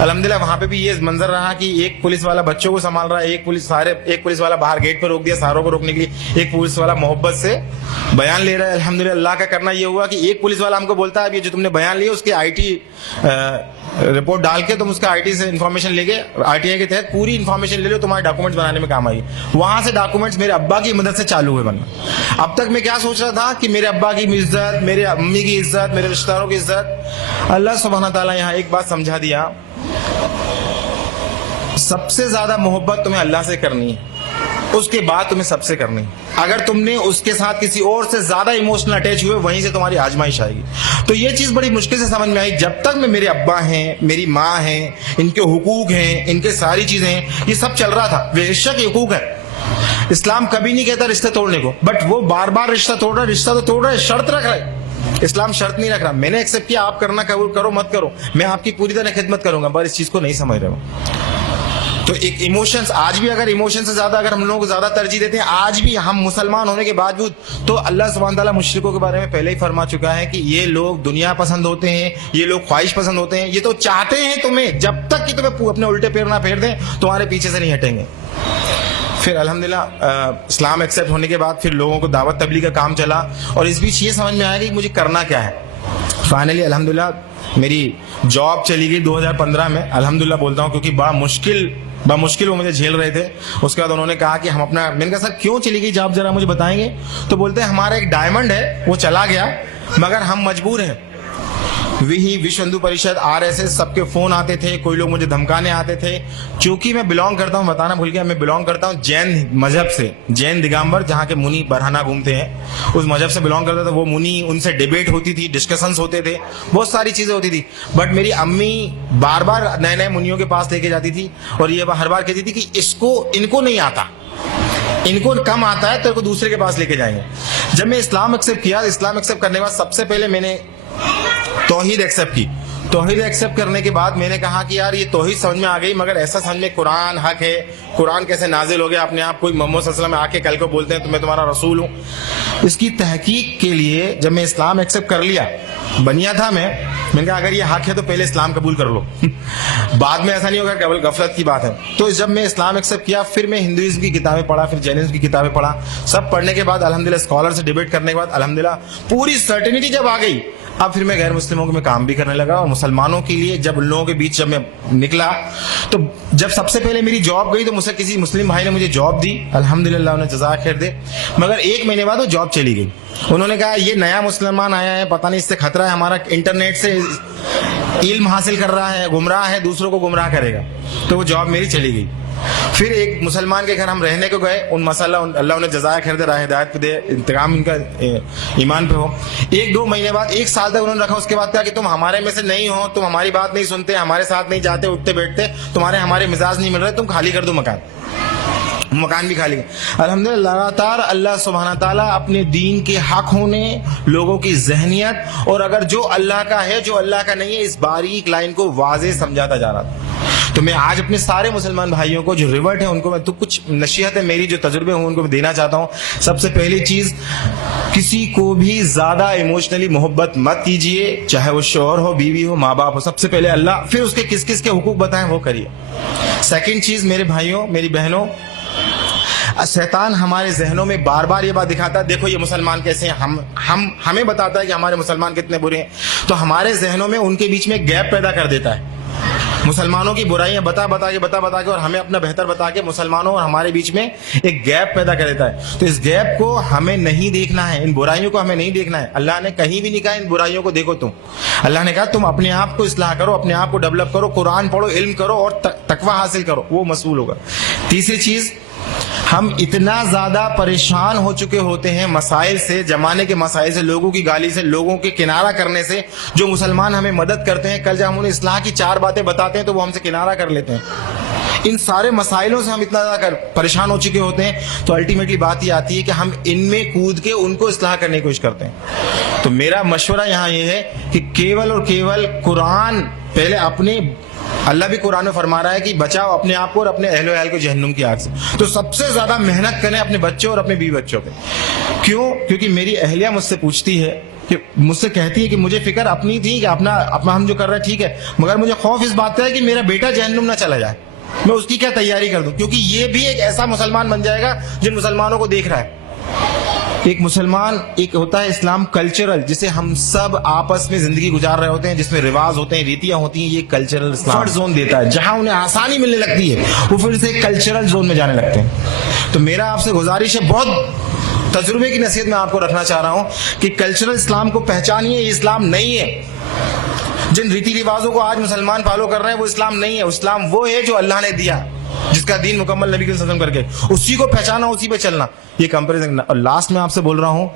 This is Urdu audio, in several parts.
الحمدللہ وہاں پہ بھی یہ منظر رہا کہ ایک پولیس والا بچوں کو سنبھال رہا ہے, ایک پولیس والا باہر گیٹ پہ روک دیا ساروں کو روکنے کے لیے, ایک پولیس والا محبت سے بیان لے رہا ہے. الحمدللہ اللہ کا کرنا یہ ہوا کہ ایک پولیس والا ہم کو بولتا ہے اب یہ جو تم نے بیان لیا اس کی آئی ٹی رپورٹ ڈال کے تم اس کا آئی ٹی سے انفارمیشن لے کے آر ٹی آئی کے تحت پوری انفارمیشن لے لو, تمہارے ڈاکومنٹس بنانے میں کام آئی. وہاں سے ڈاکومنٹس میرے ابا کی مدد سے چالو ہوئے بننا. اب تک میں کیا سوچ رہا تھا کہ میرے ابا کی عزت, میرے امی کی عزت, میرے رشتہ داروں کی عزت, اللہ سبحانہ تعالیٰ یہاں ایک بات سمجھا دیا, سب سے زیادہ محبت تمہیں اللہ سے کرنی ہے, اس کے بعد تمہیں سب سے کرنی. اگر تم نے اس کے ساتھ کسی اور سے زیادہ ایموشنل اٹیچ ہوئے وہیں سے تمہاری آزمائش آئے گی. تو یہ چیز بڑی مشکل سے سمجھ میں آئی. جب تک میں میرے ابا ہیں, میری ماں ہیں, ان کے حقوق ہیں, ان کے ساری چیزیں ہیں, یہ سب چل رہا تھا. بے شک یہ حقوق ہے, اسلام کبھی نہیں کہتا رشتہ توڑنے کو, بٹ وہ بار بار رشتہ توڑ رہا ہے. رشتہ تو توڑ رہا ہے, شرط رکھ رہا ہے. اسلام شرط نہیں رکھ رہا. میں نے ایکسپٹ کیا, آپ کرنا قبول کرو مت کرو, میں آپ کی پوری طرح خدمت کروں گا, پر اس چیز کو نہیں سمجھ رہے ہوں. تو ایک ایموشنز, آج بھی اگر ایموشن سے زیادہ اگر ہم لوگوں کو زیادہ ترجیح دیتے ہیں, آج بھی ہم مسلمان ہونے کے باوجود, تو اللہ سبحانہ تعالیٰ مشرکوں کے بارے میں پہلے ہی فرما چکا ہے کہ یہ لوگ دنیا پسند ہوتے ہیں, یہ لوگ خواہش پسند ہوتے ہیں, یہ تو چاہتے ہیں تمہیں جب تک کہ تمہیں اپنے الٹے پیر نہ پھیر دیں تمہارے پیچھے سے نہیں ہٹیں گے. پھر الحمدللہ اسلام ایکسیپٹ ہونے کے بعد پھر لوگوں کو دعوت تبلیغ کا کام چلا, اور اس بیچ یہ سمجھ میں آیا کہ مجھے کرنا کیا ہے. فائنلی الحمدللہ میری جاب چلی گئی 2015 میں, الحمدللہ بولتا ہوں, کیونکہ بڑا مشکل وہ مجھے جھیل رہے تھے. اس کے بعد انہوں نے کہا کہ ہم اپنا, میں نے کہا سر کیوں چلی گئی جاب, ذرا مجھے بتائیں گے. تو بولتے ہیں ہمارا ایک ڈائمنڈ ہے وہ چلا گیا مگر ہم مجبور ہیں. وشو ہندو پریشد, RSS سب کے فون آتے تھے, کوئی لوگ مجھے دھمکانے آتے تھے. چونکہ میں بلانگ کرتا ہوں, بتانا بھول گیا, میں بلانگ کرتا ہوں جین مذہب سے, جین دگامبر, جہاں کے منی برہنہ گھومتے ہیں, اس مذہب سے بلانگ کرتا تھا. وہ منی, ان سے ڈیبیٹ ہوتی تھی, ڈسکشنز ہوتے تھے, بہت ساری چیزیں ہوتی تھی. بٹ میری امی بار بار نئے نئے منیوں کے پاس لے کے جاتی تھی, اور یہ ہر بار کہتی تھی کہ ان کو نہیں آتا, ان کو کم آتا ہے, تو کو دوسرے کے پاس لے کے جائیں گے. جب میں اسلام ایکسیپٹ کیا, اسلام ایکسیپٹ کرنے کے بعد سب سے پہلے میں نے توحید ایکسیپٹ کی. توحید ایکسیپٹ کرنے کے بعد میں نے کہا کہ یار یہ توحید سمجھ میں آ گئی, مگر ایسا سمجھ میں قرآن حق ہے, قرآن کیسے نازل ہو گیا اپنے آپ, کوئی محمد صلی اللہ علیہ وسلم آ کے کل کو بولتے ہیں تو میں تمہارا رسول ہوں. اس کی تحقیق کے لیے جب میں اسلام ایکسیپٹ کر لیا, بنیا تھا میں نے کہا اگر یہ حق ہے تو پہلے اسلام قبول کر لو, بعد میں ایسا نہیں ہوگا, کیول غفلت کی بات ہے. تو جب میں اسلام ایکسیپٹ کیا, پھر میں ہندوازم کی کتابیں پڑھا, پھر جینزم کی کتابیں پڑھا. سب پڑھنے کے بعد الحمدللہ اسکالر سے ڈیبیٹ کرنے کے بعد الحمدللہ پوری سرٹینٹی جب آ گئی, اب پھر میں غیر مسلموں کے میں کام بھی کرنے لگا. اور مسلمانوں کے لیے جب ان لوگوں کے بیچ جب میں نکلا, تو جب سب سے پہلے میری جاب گئی تو مجھ سے کسی مسلم بھائی نے مجھے جاب دی, الحمدللہ انہیں جزاک خیر دے. مگر 1 مہینے بعد وہ جاب چلی گئی. انہوں نے کہا یہ نیا مسلمان آیا ہے, پتہ نہیں اس سے خطرہ ہے, ہمارا انٹرنیٹ سے علم حاصل کر رہا ہے, گمراہ ہے, دوسروں کو گمراہ کرے گا. تو وہ جاب میری چلی گئی. پھر ایک مسلمان کے گھر ہم رہنے کو گئے, ان مسئلہ اللہ انہیں جزائے خیر دے, راہ ہدایت پہ دے, انتقام ان کا ایمان پہ ہو. 1-2 مہینے بعد, 1 سال تک انہوں نے رکھا. اس کے بعد کہا کہ تم ہمارے میں سے نہیں ہو, تم ہماری بات نہیں سنتے, ہمارے ساتھ نہیں جاتے, اٹھتے بیٹھتے, ہمارے مزاج نہیں مل رہے, تم خالی کر دو مکان بھی خالی. الحمدللہ لگاتار اللہ سبحانہ تعالیٰ اپنے دین کے حق ہونے, لوگوں کی ذہنیت, اور اگر جو اللہ کا ہے جو اللہ کا نہیں ہے, اس باریک لائن کو واضح سمجھاتا جا رہا تھا. تو میں آج اپنے سارے مسلمان بھائیوں کو جو ریورٹ ہیں ان کو میں تو کچھ نصیحت ہے میری, جو تجربے ہوں ان کو میں دینا چاہتا ہوں. سب سے پہلی چیز, کسی کو بھی زیادہ ایموشنلی محبت مت کیجیے, چاہے وہ شوہر ہو, بیوی ہو, ماں باپ ہو. سب سے پہلے اللہ, پھر اس کے کس کس کے حقوق بتائیں وہ کریے. سیکنڈ چیز, میرے بھائیوں میری بہنوں, شیطان ہمارے ذہنوں میں بار بار یہ بات دکھاتا ہے, دیکھو یہ مسلمان کیسے ہیں, ہمیں بتاتا ہے کہ ہمارے مسلمان کتنے برے ہیں. تو ہمارے ذہنوں میں ان کے بیچ میں گیپ پیدا کر دیتا ہے, مسلمانوں کی برائیاں بتا کے, اور ہمیں اپنا بہتر بتا کے مسلمانوں اور ہمارے بیچ میں ایک گیپ پیدا کر دیتا ہے. تو اس گیپ کو ہمیں نہیں دیکھنا ہے, ان برائیوں کو ہمیں نہیں دیکھنا ہے. اللہ نے کہیں بھی نہیں کہا ان برائیوں کو دیکھو تم, اللہ نے کہا تم اپنے آپ کو اصلاح کرو, اپنے آپ کو ڈیولپ کرو, قرآن پڑھو, علم کرو اور تقوی حاصل کرو, وہ مصول ہوگا. تیسری چیز, ہم اتنا زیادہ پریشان ہو چکے ہوتے ہیں مسائل سے, زمانے کے مسائل سے, لوگوں کی گالی سے, لوگوں کے کنارہ کرنے سے. جو مسلمان ہمیں مدد کرتے ہیں, کل جب ہم انہیں اصلاح کی 4 باتیں بتاتے ہیں تو وہ ہم سے کنارہ کر لیتے ہیں. ان سارے مسائلوں سے ہم اتنا زیادہ پریشان ہو چکے ہوتے ہیں, تو الٹیمیٹلی بات یہ آتی ہے کہ ہم ان میں کود کے ان کو اصلاح کرنے کی کوشش کرتے ہیں. تو میرا مشورہ یہاں یہ ہے کہ کیول اور کیول قرآن پہلے اپنے اللہ بھی قرآن میں فرما رہا ہے کہ بچاؤ اپنے آپ کو اور اپنے اہل و عیال کو جہنم کی آگ سے. تو سب سے زیادہ محنت کریں اپنے بچوں اور اپنے بیوی بچوں پہ. کیوں؟ کیونکہ میری اہلیہ مجھ سے پوچھتی ہے کہ مجھ سے کہتی ہے کہ مجھے فکر اپنی تھی کہ اپنا ہم جو کر رہے ہیں ٹھیک ہے، مگر مجھے خوف اس بات کا ہے کہ میرا بیٹا جہنم نہ چلا جائے، میں اس کی کیا تیاری کر دوں، کیونکہ یہ بھی ایک ایسا مسلمان بن جائے گا جن مسلمانوں کو دیکھ رہا ہے. ایک مسلمان، ایک ہوتا ہے اسلام کلچرل، جسے ہم سب آپس میں زندگی گزار رہے ہوتے ہیں، جس میں رواج ہوتے ہیں، ریتیاں ہوتی ہیں. یہ کلچرل اسلام زون دیتا ہے، جہاں انہیں آسانی ملنے لگتی ہے وہ پھر سے کلچرل زون میں جانے لگتے ہیں. تو میرا آپ سے گزارش ہے، بہت تجربے کی نصیحت میں آپ کو رکھنا چاہ رہا ہوں کہ کلچرل اسلام کو پہچانیے. یہ اسلام نہیں ہے. جن ریتی رواجوں کو آج مسلمان فالو کر رہے ہیں وہ اسلام نہیں ہے. اسلام وہ ہے جو اللہ نے دیا، جس کا دین مکمل نبی صلی اللہ علیہ وسلم کر کے اسی کو پہچانا، اسی پہ چلنا. یہ کمپیریزن. اور لاسٹ میں آپ سے بول رہا ہوں،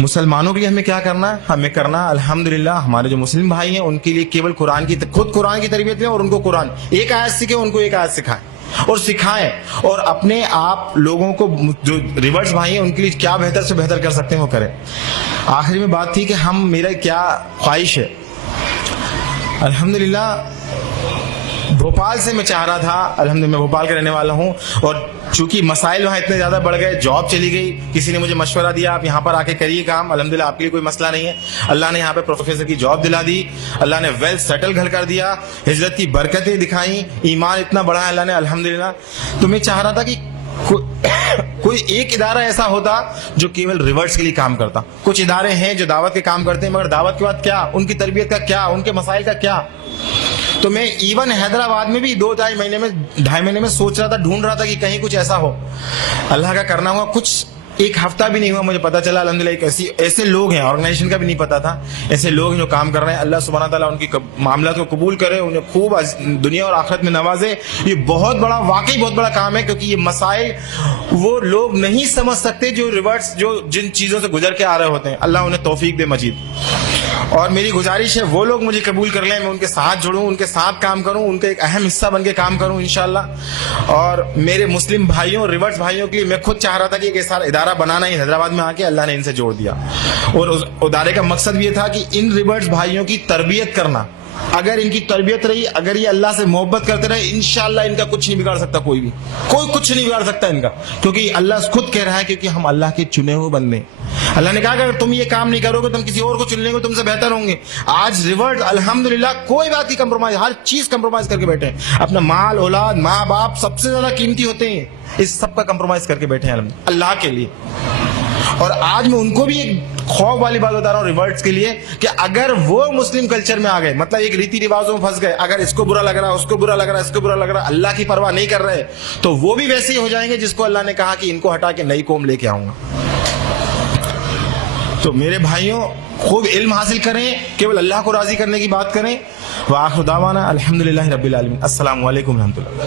مسلمانوں کے لیے ہمیں کیا کرنا ہے؟ ہمیں کرنا الحمدللہ ہمارے جو مسلم بھائی ہیں ان کے لیے کیول خود قرآن کی تربیت لیں اور ان کو قرآن ایک آیت سیکھیں، ان کو ایک آیت سکھائیں اور سکھائیں. اور اپنے آپ لوگوں کو جو ریورس بھائی ہیں ان کے لیے کیا بہتر سے بہتر کر سکتے ہیں وہ کریں. آخری میں بات تھی کہ میرا کیا خواہش ہے. الحمدللہ بھوپال سے میں چاہ رہا تھا، الحمدللہ میں بھوپال کا رہنے والا ہوں، اور چونکہ مسائل وہاں اتنے زیادہ بڑھ گئے، جاب چلی گئی، کسی نے مجھے مشورہ دیا آپ یہاں پر آ کے کریے کام. الحمدللہ آپ کے لیے کوئی مسئلہ نہیں ہے. اللہ نے یہاں پہ پروفیسر کی جاب دلا دی، اللہ نے ویل سیٹل گھر کر دیا، ہجرت کی برکتیں دکھائیں، ایمان اتنا بڑھا ہے اللہ نے الحمدللہ. تو میں چاہ رہا تھا کہ کوئی ایک ادارہ ایسا ہوتا جو کیول ریورٹس کے لیے کام کرتا. کچھ ادارے ہیں جو دعوت کے کام کرتے ہیں، مگر دعوت کے بعد کیا، ان کی تربیت کا کیا، ان کے مسائل کا کیا. تو میں ایون حیدرآباد میں بھی 2-2.5 مہینے میں سوچ رہا تھا، ڈھونڈ رہا تھا کہ کہیں کچھ ایسا ہو. اللہ کا کرنا ہوا، کچھ ایک ہفتہ بھی نہیں ہوا مجھے پتا چلا الحمدللہ ایک ایسے لوگ ہیں، آرگنائزیشن کا بھی نہیں پتا تھا، ایسے لوگ ہیں جو کام کر رہے ہیں. اللہ سبحانہ تعالیٰ ان کی معاملات کو قبول کرے، انہیں خوب دنیا اور آخرت میں نوازے. یہ بہت بڑا، واقعی بہت بڑا کام ہے، کیونکہ یہ مسائل وہ لوگ نہیں سمجھ سکتے جو ریورٹس، جو جن چیزوں سے گزر کے آ رہے ہوتے ہیں. اللہ انہیں توفیق دے مزید. اور میری گزارش ہے وہ لوگ مجھے قبول کر لیں، میں ان کے ساتھ جڑوں، ان کے ساتھ کام کروں، ان کا ایک اہم حصہ بن کے کام کروں انشاءاللہ. اور میرے مسلم بھائیوں، ریورٹس بھائیوں کے لیے میں خود چاہ رہا تھا کہ ایک ایسا ادارہ بنانا ہی حیدرآباد میں آ کے اللہ نے ان سے جوڑ دیا. اور اس ادارے کا مقصد بھی یہ تھا کہ ان ریورٹس بھائیوں کی تربیت کرنا. اگر ان کی تربیت رہی، اگر یہ اللہ سے محبت کرتے رہے، انشاءاللہ ان کا کچھ نہیں بگاڑ سکتا، کوئی کچھ نہیں بگاڑ سکتا ان کا، کیونکہ اللہ خود کہہ رہا ہے کیونکہ ہم اللہ کے چنے ہوئے بندے ہیں. اللہ نے کہا کہ اگر تم یہ کام نہیں کرو گے تم کسی اور کو چن لیں گے، تم سے بہتر ہوں گے. آج ریورٹ الحمدللہ کوئی بات کی کمپرومائز، ہر چیز کمپرومائز کر کے بیٹھے ہیں. اپنا مال، اولاد، ماں باپ سب سے زیادہ قیمتی ہوتے ہیں، اس سب کا کمپرومائز کر کے بیٹھے ہیں اللہ کے لیے. اور آج میں ان کو بھی ایک خوف والی بات بتا رہا ہوں ریورٹس کے لیے کہ اگر وہ مسلم کلچر میں آ گئے، مطلب ایک ریتی رواجوں میں پھنس گئے، اگر اس کو برا لگ رہا، اس کو برا لگ رہا، اس کو برا لگ رہا، اللہ کی پرواہ نہیں کر رہے، تو وہ بھی ویسے ہی ہو جائیں گے جس کو اللہ نے کہا کہ ان کو ہٹا کے نئی قوم لے کے آؤں گا. تو میرے بھائیوں خوب علم حاصل کریں، کیول اللہ کو راضی کرنے کی بات کریں. وآخر دعوانا الحمدللہ رب العالمین. السلام علیکم ورحمۃ اللہ.